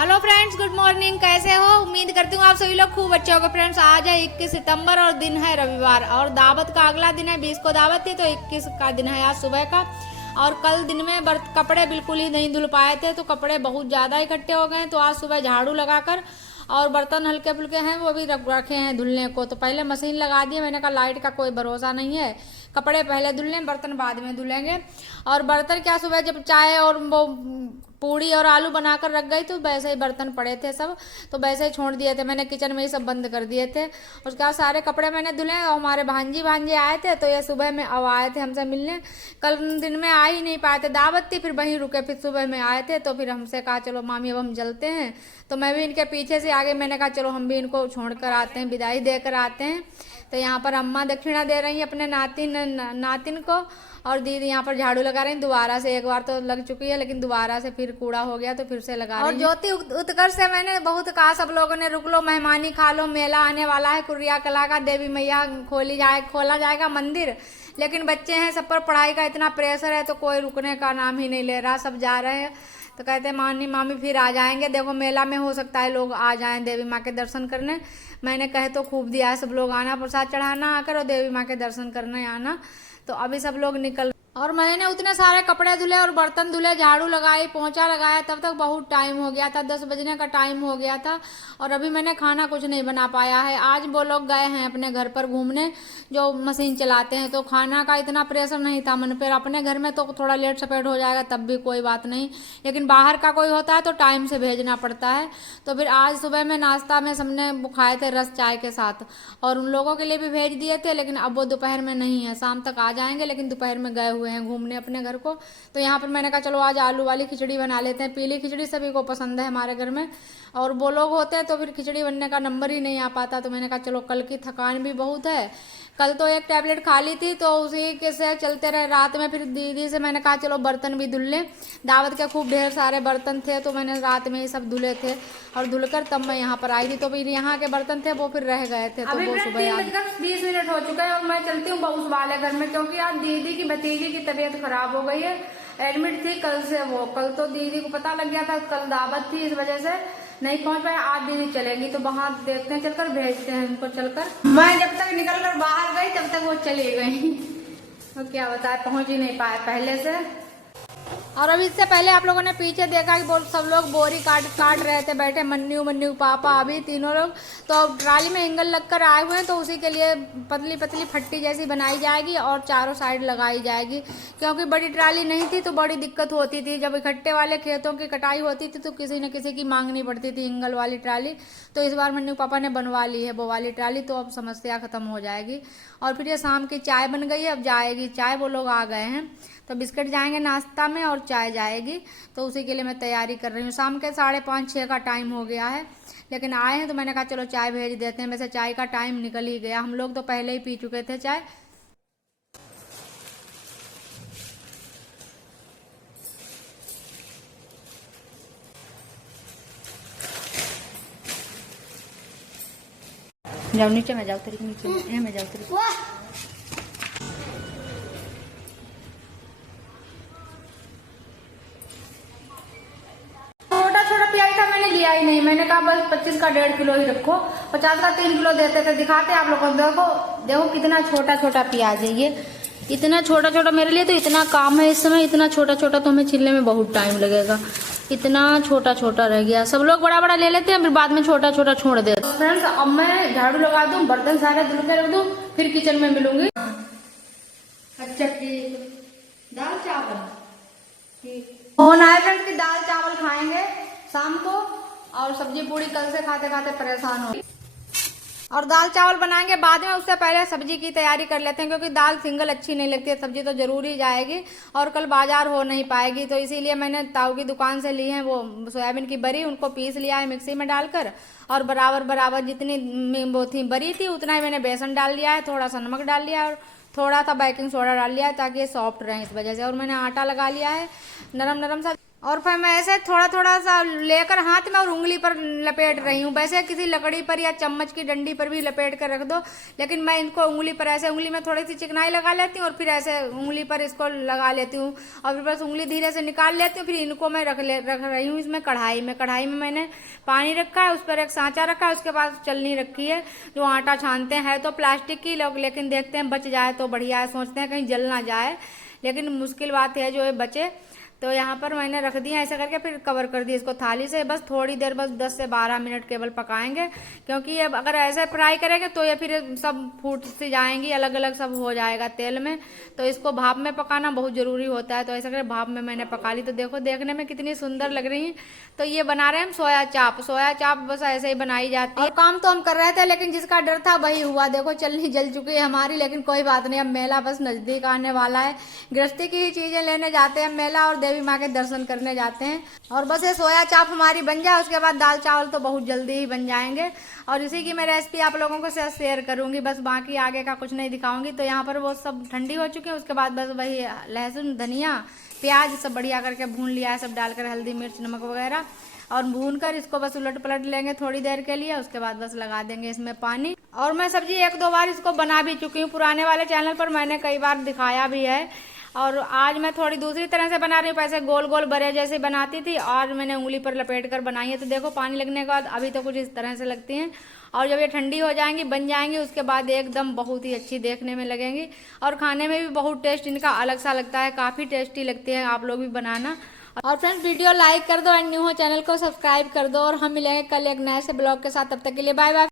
Hello friends, good morning. कैसे हो? उम्मीद करती हूँ आप सभी लोग खूब अच्छे होंगे। फ्रेंड्स, आज है 21 सितंबर और दिन है रविवार और दावत का अगला दिन है। 20 को दावत थी तो 21 का दिन है आज सुबह का। और कल दिन में कपड़े बिल्कुल ही नहीं धुल पाए थे तो कपड़े बहुत ज़्यादा इकट्ठे हो गए। तो आज सुबह झाड़ू लगाकर और बर्तन हल्के फुल्के हैं वो भी रखे हैं धुलने को। तो पहले मशीन लगा दी। मैंने कहा लाइट का कोई भरोसा नहीं है, कपड़े पहले धुल लें, बर्तन बाद में धुलेंगे। और बर्तन क्या, सुबह जब चाय और वो पूड़ी और आलू बनाकर रख गई तो वैसे ही बर्तन पड़े थे सब, तो वैसे ही छोड़ दिए थे मैंने, किचन में ही सब बंद कर दिए थे। उसके बाद सारे कपड़े मैंने धुले और हमारे भांजे आए थे तो ये सुबह में अब आए थे हमसे मिलने। कल दिन में आ ही नहीं पाए थे, दावत थी, फिर वहीं रुके, फिर सुबह में आए थे तो फिर हमसे कहा चलो मामी अब हम चलते हैं। तो मैं भी इनके पीछे से आगे, मैंने कहा चलो हम भी इनको छोड़ कर आते हैं, विदाई देकर आते हैं। तो यहाँ पर अम्मा दक्षिणा दे रही हैं अपने नातिन को और दीदी यहाँ पर झाड़ू लगा रही हैं। दोबारा से एक बार तो लग चुकी है लेकिन दोबारा से फिर कूड़ा हो गया तो फिर से लगा रही हैं। और ज्योति उत्कर्ष से मैंने बहुत कहा सब लोगों ने रुक लो, मेहमानी खा लो, मेला आने वाला है कुर्रिया कला का, देवी मैया खोला जाएगा मंदिर। लेकिन बच्चे हैं, सब पर पढ़ाई का इतना प्रेशर है तो कोई रुकने का नाम ही नहीं ले रहा, सब जा रहे हैं। तो कहते हैं मामी फिर आ जाएंगे, देखो मेला में हो सकता है लोग आ जाएं देवी माँ के दर्शन करने। मैंने कहे तो खूब दिया है, सब लोग आना, प्रसाद चढ़ाना आकर और देवी माँ के दर्शन करने आना। तो अभी सब लोग निकल, और मैंने उतने सारे कपड़े धुले और बर्तन धुले, झाड़ू लगाई, पोंछा लगाया, तब तक बहुत टाइम हो गया था, 10 बजने का टाइम हो गया था। और अभी मैंने खाना कुछ नहीं बना पाया है। आज वो लोग गए हैं अपने घर पर घूमने जो मशीन चलाते हैं, तो खाना का इतना प्रेशर नहीं था मन पर। अपने घर में तो थोड़ा लेट सपेट हो जाएगा तब भी कोई बात नहीं, लेकिन बाहर का कोई होता है तो टाइम से भेजना पड़ता है। तो फिर आज सुबह में नाश्ता में सबने खाए थे रस चाय के साथ और उन लोगों के लिए भी भेज दिए थे, लेकिन अब वो दोपहर में नहीं है, शाम तक आ जाएंगे, लेकिन दोपहर में गए हुए हैं घूमने अपने घर को। तो यहाँ पर मैंने कहा चलो आज आलू वाली खिचड़ी बना लेते हैं, पीली खिचड़ी सभी को पसंद है हमारे घर में, और वो लोग होते हैं तो फिर खिचड़ी बनने का नंबर ही नहीं आ पाता। तो मैंने कहा चलो, कल की थकान भी बहुत है, कल तो एक टैबलेट खा ली थी तो उसी के से चलते रहे। रात में फिर दीदी से मैंने कहा चलो बर्तन भी धुल लें, दावत के खूब ढेर सारे बर्तन थे तो मैंने रात में ही सब धुले थे और धुलकर तब मैं यहाँ पर आई थी। तो फिर यहाँ के बर्तन थे वो फिर रह गए थे तो वो सुबह 20 मिनट हो चुका है और मैं चलती हूँ उस वाले घर में, क्योंकि आज दीदी की भतीजी की तबीयत खराब हो गई है, एडमिट थी कल से वो। कल तो दीदी को पता लग गया था, कल दावत थी, इस वजह से नहीं पहुंच पाए। आज दीदी चलेंगी तो वहां देखते हैं, चलकर भेजते हैं उनको चलकर। मैं जब तक निकल कर बाहर गई तब तक वो चली गई, तो क्या बताए पहुंच ही नहीं पाए पहले से। और अभी इससे पहले आप लोगों ने पीछे देखा कि सब लोग बोरी काट रहे थे, बैठे मन्नू पापा अभी तीनों लोग। तो ट्राली में एंगल लगकर आए हुए हैं तो उसी के लिए पतली पतली फट्टी जैसी बनाई जाएगी और चारों साइड लगाई जाएगी, क्योंकि बड़ी ट्राली नहीं थी तो बड़ी दिक्कत होती थी। जब इकट्ठे वाले खेतों की कटाई होती थी तो किसी न किसी की मांगनी पड़ती थी एंगल वाली ट्राली। तो इस बार मन्नू पापा ने बनवा ली है वो वाली ट्राली, तो अब समस्या खत्म हो जाएगी। और फिर ये शाम की चाय बन गई है, अब जाएगी चाय, वो लोग आ गए हैं तो बिस्किट जाएंगे नाश्ता में और चाय जाएगी, तो उसी के लिए मैं तैयारी कर रही हूँ। शाम के 5:30-6 का टाइम हो गया है, लेकिन आए हैं तो मैंने कहा चलो चाय भेज देते हैं। वैसे चाय का टाइम निकल ही गया, हम लोग तो पहले ही पी चुके थे चाय। जाओ नीचे में, जाओ तरीके नीचे में जाओ तरीके। लिया ही नहीं, मैंने कहा बस 25 का 1.5 किलो ही रखो, 50 का 3 किलो देते थे। दिखाते आप लोगों को, देखो कितना छोटा छोटा प्याज है, ये इतना छोटा छोटा, मेरे लिए तो इतना काम है इस समय, इतना छोटा छोटा तो हमें छीलने में बहुत टाइम लगेगा, इतना छोटा छोटा रह गया। सब लोग बड़ा बड़ा ले लेते हैं फिर बाद में छोटा छोटा छोड़ देते हैं। फ्रेंड्स, अब मैं झाड़ू लगा दूं, बर्तन सारे धुल के रख दूं, फिर किचन में मिलूंगी। अच्छा ठीक, दाल चावल ठीक होना है फ्रेंड्स की, दाल चावल खाएंगे शाम को, और सब्जी पूरी कल से खाते खाते परेशान हो, और दाल चावल बनाएंगे बाद में। उससे पहले सब्जी की तैयारी कर लेते हैं, क्योंकि दाल सिंगल अच्छी नहीं लगती है, सब्जी तो जरूर ही जाएगी और कल बाजार हो नहीं पाएगी। तो इसीलिए मैंने ताऊ की दुकान से ली है वो सोयाबीन की बरी, उनको पीस लिया है मिक्सी में डालकर, और बराबर बराबर जितनी वो थी बरी थी उतना ही मैंने बेसन डाल लिया है, थोड़ा सा नमक डाल लिया और थोड़ा सा बेकिंग सोडा डाल लिया है ताकि ये सॉफ्ट रहे इस वजह से। और मैंने आटा लगा लिया है नरम नरम सा, और फिर मैं ऐसे थोड़ा थोड़ा सा लेकर हाथ में और उंगली पर लपेट रही हूँ। वैसे किसी लकड़ी पर या चम्मच की डंडी पर भी लपेट कर रख दो, लेकिन मैं इनको उंगली पर ऐसे उंगली में थोड़ी सी चिकनाई लगा लेती हूँ और फिर ऐसे उंगली पर इसको लगा लेती हूँ और फिर बस उंगली धीरे से निकाल लेती हूँ। फिर इनको मैं रख रही हूँ इसमें कढ़ाई में मैंने पानी रखा है, उस पर एक सांचा रखा है, उसके बाद चलनी रखी है जो आटा छानते हैं। है तो प्लास्टिक की लोग, लेकिन देखते हैं बच जाए तो बढ़िया है, सोचते हैं कहीं जल ना जाए, लेकिन मुश्किल बात है जो है बचे। तो यहाँ पर मैंने रख दिया ऐसा करके, फिर कवर कर दिया इसको थाली से। बस थोड़ी देर, बस 10 से 12 मिनट केवल पकाएंगे, क्योंकि अब अगर ऐसे फ्राई करेंगे तो ये फिर सब फूट सी जाएंगी, अलग अलग सब हो जाएगा तेल में। तो इसको भाप में पकाना बहुत ज़रूरी होता है। तो ऐसा करके भाप में मैंने पका ली। तो देखो देखने में कितनी सुंदर लग रही है। तो ये बना रहे हैं हम सोया चाप। सोया चाप बस ऐसे ही बनाई जाती है। और काम तो हम कर रहे थे, लेकिन जिसका डर था वही हुआ। देखो चलनी जल चुकी है हमारी, लेकिन कोई बात नहीं, अब मेला बस नज़दीक आने वाला है। गृहस्थी की ही चीज़ें लेने जाते हैं मेला, और देवी माँ के दर्शन करने जाते हैं। और बस ये सोया चाप हमारी बन जाए, उसके बाद दाल चावल तो बहुत जल्दी ही बन जाएंगे। और इसी की मैं रेसिपी आप लोगों को शेयर करूंगी, बस बाकी आगे का कुछ नहीं दिखाऊंगी। तो यहाँ पर वो सब ठंडी हो चुकी है, उसके बाद बस वही लहसुन, धनिया, प्याज सब बढ़िया करके भून लिया है, सब डालकर हल्दी मिर्च नमक वगैरह, और भून कर इसको बस उलट पलट लेंगे थोड़ी देर के लिए। उसके बाद बस लगा देंगे इसमें पानी। और मैं सब्जी 1-2 बार इसको बना भी चुकी हूँ, पुराने वाले चैनल पर मैंने कई बार दिखाया भी है। और आज मैं थोड़ी दूसरी तरह से बना रही हूँ, ऐसे गोल गोल बड़े जैसे बनाती थी, और मैंने उंगली पर लपेट कर बनाई है। तो देखो पानी लगने के बाद अभी तो कुछ इस तरह से लगती हैं, और जब ये ठंडी हो जाएंगी, बन जाएंगी, उसके बाद एकदम बहुत ही अच्छी देखने में लगेंगी, और खाने में भी बहुत टेस्ट इनका अलग सा लगता है, काफ़ी टेस्टी लगती है। आप लोग भी बनाना। और फ्रेंड्स वीडियो लाइक कर दो, एंड न्यू हो चैनल को सब्सक्राइब कर दो, और हम मिलेंगे कल एक नए से ब्लॉग के साथ। तब तक के लिए बाय बाय।